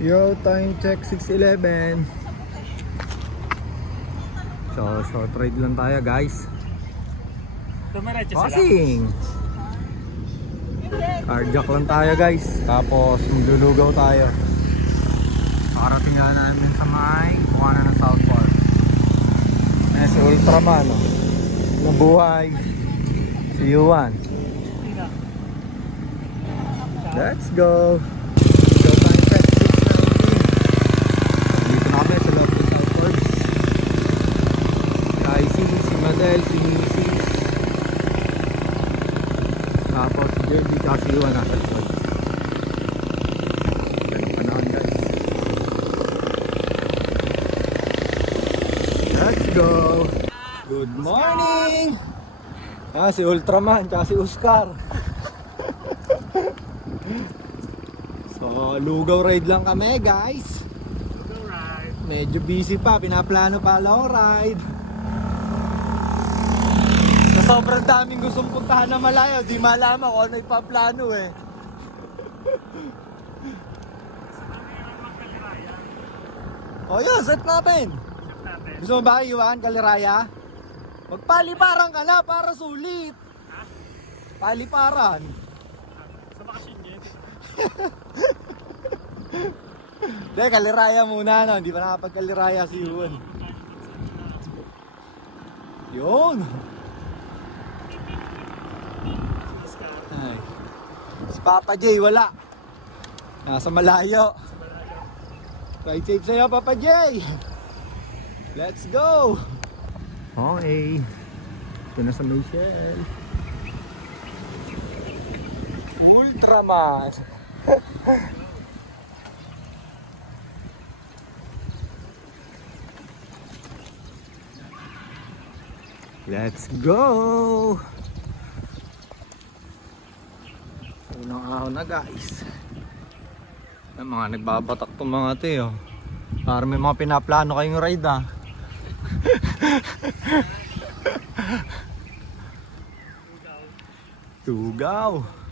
Yo, time check 6:11. So, short ride lang tayo guys. Dumiretso sila. Passing! Carjack lang tayo guys. Tapos, maglulugaw tayo. Nakarating nga namin sa may kuhanan ng South Park. Si Ultraman, oh. Nabuhay. Si Yuan. Let's go! So, time check 6:17. Dito na kami sa loob ng South Park. Si IC, si Madel, si Mrs. Tapos si Jerby, kasi Yuan nasa likod. Ganun panahon guys. Let's go! Good morning! Si Ultraman, tsaka si Oscar. So, lugaw ride lang kami guys. Lugaw ride. Medyo busy pa, pinaplano pa long ride. Sa sobrang daming gustong puntahan na malayo, di malaman kung ano ipaplano eh. O yun, set natin. Gusto mo ba iwan, Kaliraya? Magpaliparan ka na para sulit. Paliparan. Sa bakasyon yun. Hindi, Kaliraya muna no. Hindi pa nakapag-Kaliraya si Yuan. Yun. Ay. Si Papa J wala. Nasa malayo. Ride safe sa'yo, Papa J. Let's go. Okay. Ito na sa Michelle. Ultraman. Let's go. Unang ahon na guys. Ay, mga nagbabatak tong mga ito oh. Para may mga pinaplano kayong ride ah. Tugaw.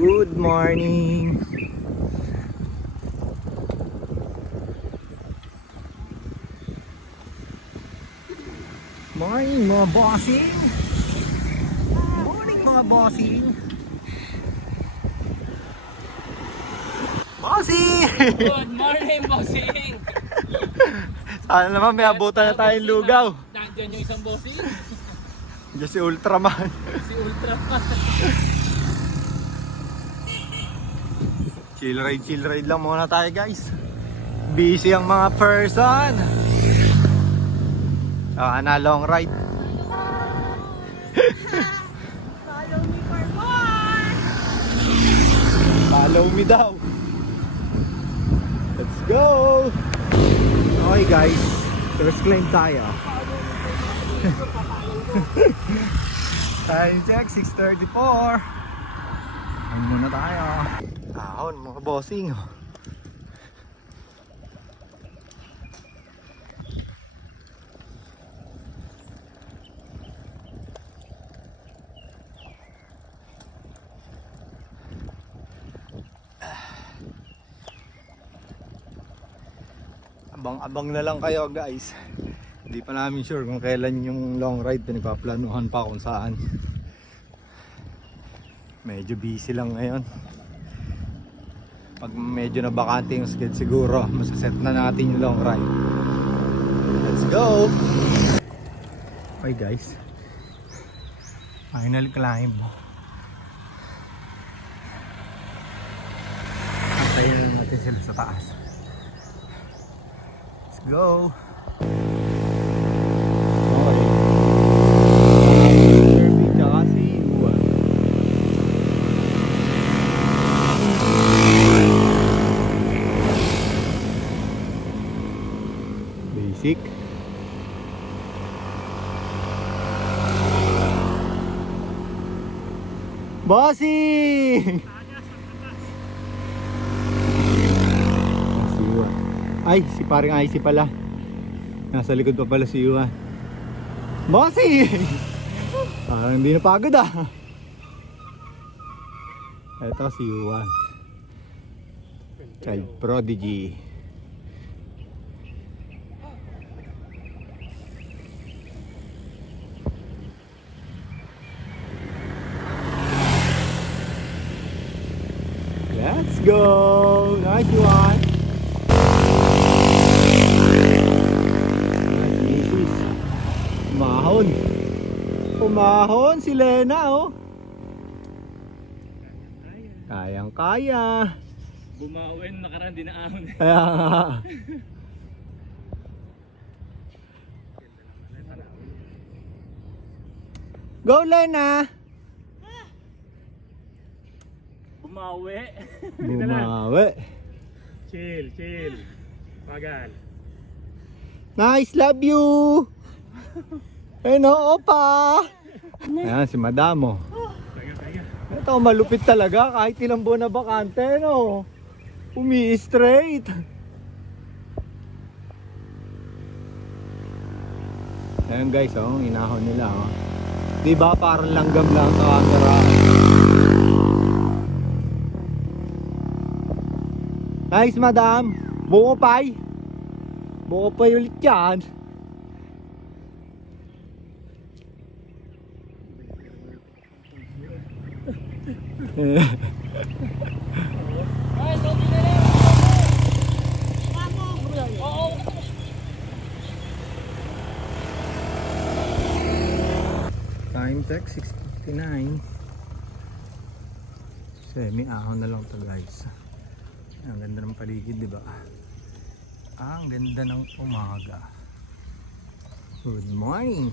Good morning. Morning mga bossing. Morning mga bossing. Bossing! Good morning, bossing! Sana naman may abutan na tayong lugaw. Nandiyan yung isang bossing. Diyan si Ultraman. Si Ultraman. Chill ride lang muna tayo guys. Busy ang mga person. Na long ride. Follow me for more! Follow me daw. Let's go. Okay guys, first climb tayo. Time check 6:34. Ayun muna tayo. Ahon mga bossing. Abang-abang na lang kayo guys. Hindi pa namin sure kung kailan yung long ride. Pinagpaplanuhan pa kung saan. Medyo busy lang ngayon. Pag medyo na bakante yung skid siguro, masaset na natin yung long ride. Let's go! Okay guys, final climb. Antayin na natin sila sa taas. Let's go! Okay. Kirby tsaka si Juan. Basic. Bossing! Ay, si paring IC pala. Nasa likod pa pala si Yuan. Bossy! Parang hindi napagod ah. Ito si Yuan. Child prodigy. Let's go! Nice one! Nice misis. Umahon. Umahon si Lena oh. Kayang kaya. Bumawin, nakaraan din na ahon. Kaya nga. Go Lena! Bumawi. Bumawi. Chill. Pagal. Nice, love you! Ano, opa! Ayan, si Madam oh. Ito, malupit talaga kahit ilang buwan na bakante, no? Umi-straight. Ayan guys, oh, inahon nila, oh. Diba parang langgam lang sa camera. Nice, Madam. Buko pay. Buko pay ulit yan. Ay, logi na rin. Oo. Time check 6:59. Semi ahon na lang to guys. Ang ganda ng paligid, di ba? Ang ganda ng umaga. Good morning.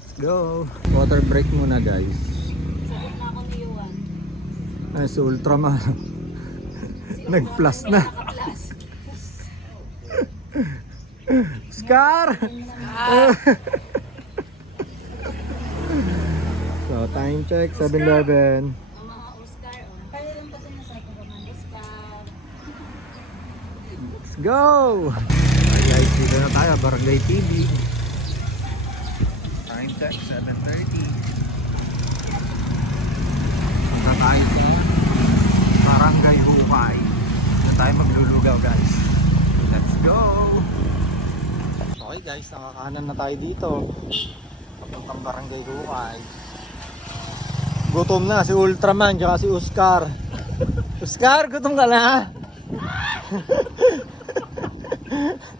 Let's go. Water break muna guys. Sagot na ako ni Yuan. Ay, si Ultraman. Nag-plus na. Scar! So, time check 7:11. Ang mga Oscar, oh. Kaya rin kasi nasa ito naman, Oscar. Let's go! Ay guys, dito na tayo, Barangay TV. Time check 7:30. Punta tayo sa Barangay Hukay. Dito tayo maglulugaw guys. Let's go! Okay guys, nakakanan na tayo dito. Papuntang Barangay Hukay. Gutom na si Ultraman tsaka si Oscar. Oscar, gutom ka na?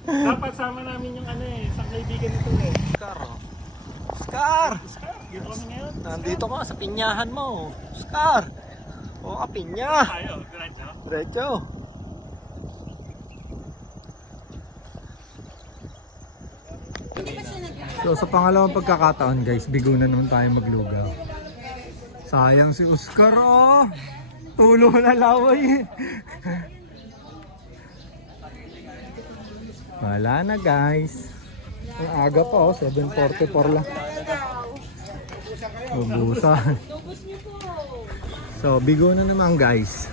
Dapat sama namin yung isang kaibigan nito eh. Oscar, oh. Oscar! Dito kami ngayon. Nandito ka sa pinyahan mo. Oscar! O ka pinya! Tayo, diretso. Diretso! So sa pangalawang pagkakataon guys, bigo na naman tayo maglugaw. Sayang si Oscar oh! Tulo na laway. Wala na guys. Ang aga pa oh, 7:44 lang. Ubusan. So bigo na naman guys.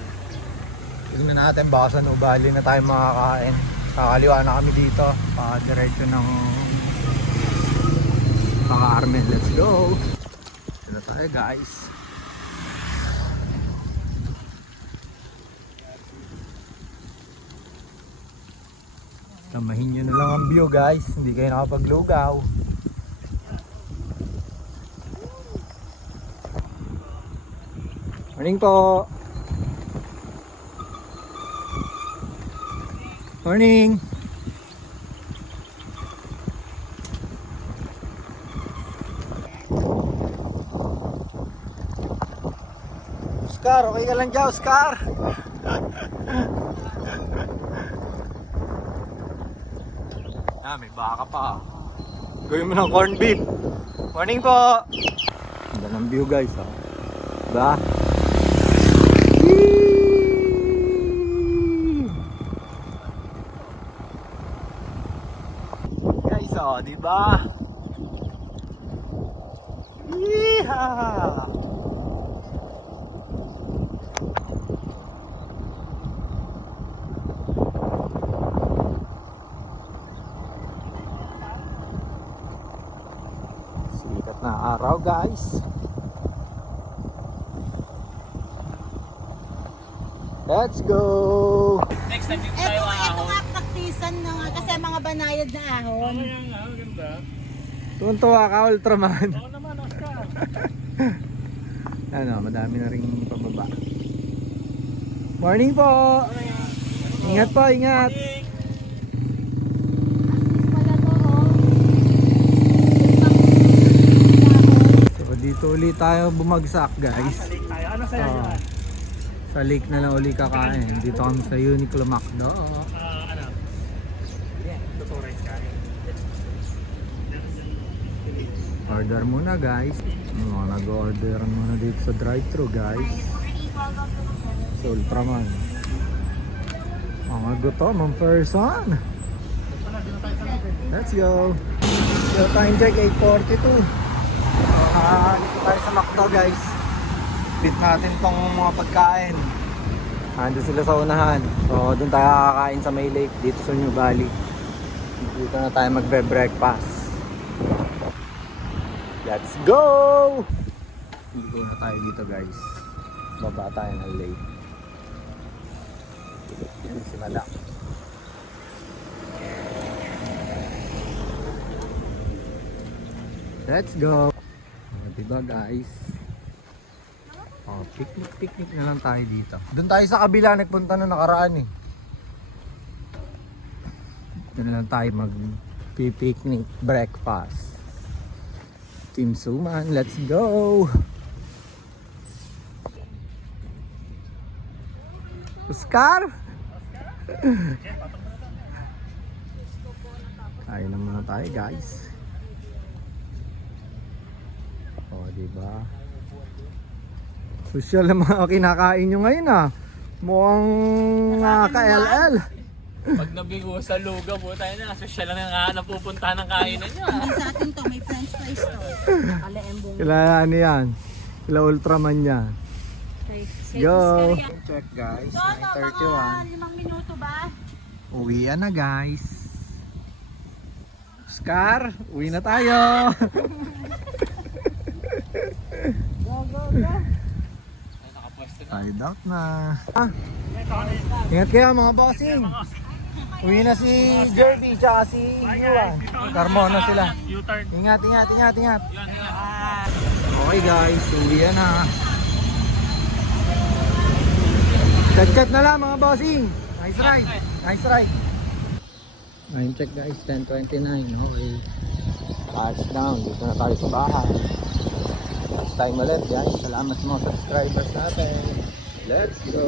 Tingnan natin baka sa Nubali na tayo makakain. Kakaliwa na kami dito. Diretso ng Armen. Let's go. Sila tayo guys. Tamahin nyo na lang ang view guys. Hindi kayo nakapaglugaw. Morning po. Morning. Oscar, okay ka lang dyan, Oscar? May baka pa. Gawin mo ng corned beef. Morning po. Ganda ng view guys. Oh. Diba? Guys, oh, diba? Yeehaw! guys. Let's go! Next time dito Ito, tayo ito ahon. nga praktisan na nga kasi mga banayad na ahon. Kaya nga, maganda. Tuwan-tuwa ka, Ultraman. Oo naman, Oscar. Ano, madami na rin pababa. Morning po! Ingat po, ingat! Pala to, oh. So, dito ulit tayo bumagsak, guys. Salik tayo. Ano sa'yo Oo. yan? Sa lake na lang uli kakain. Dito kami sa Uniqlo Macdo. Ano? Yeah, tutorize ka. Order muna, guys. Nag-order muna dito sa drive-thru, guys. Sa Ultraman. Mga gutom ang person. Let's go. So, time check 8:42. Dito tayo sa Macdo, guys. Bit natin tong mga pagkain. Ando sila sa unahan. So, doon tayo kakain sa may lake dito sa New Valley. Dito na tayo magbe-breakfast. Let's go! Ligo na tayo dito, guys. Baba tayo ng lake. Yan si Malak. Let's go! Diba, guys? Oh, picnic na lang tayo dito. Doon tayo sa kabila nagpunta na nakaraan eh. Doon na lang tayo mag-picnic breakfast. Team Suman, let's go! Oscar? Kain lang muna tayo, guys. O, diba? Social na mga kinakain nyo ngayon ah. Mukhang ka-LL. Pag nabigo sa lugaw po tayo na, social lang nga napupunta ng kainan niya. Hindi sa atin to, may french fries to. Kalaembong. Kila ano yan? Kila Ultraman yan. Go! Check, guys. So, ano, mga 5 minuto ba? Uwian na, guys. Oscar, uwi na tayo. Go, go, go. Nakapwesto na. Tied out na. Ingat kayo mga bossing. Uwi na si Jerby tsaka si Yuan. Carmona sila. U-turn. Ingat, ingat, ingat, ingat. Yan, yan. Okay guys, uwi na. Chat-chat na lang mga bossing. Nice ride. Nice ride. Time check guys, 10:29. Okay. Touchdown. Dito na tayo sa bahay. Last time ulit guys. Salamat sa mga subscribers natin. Let's go.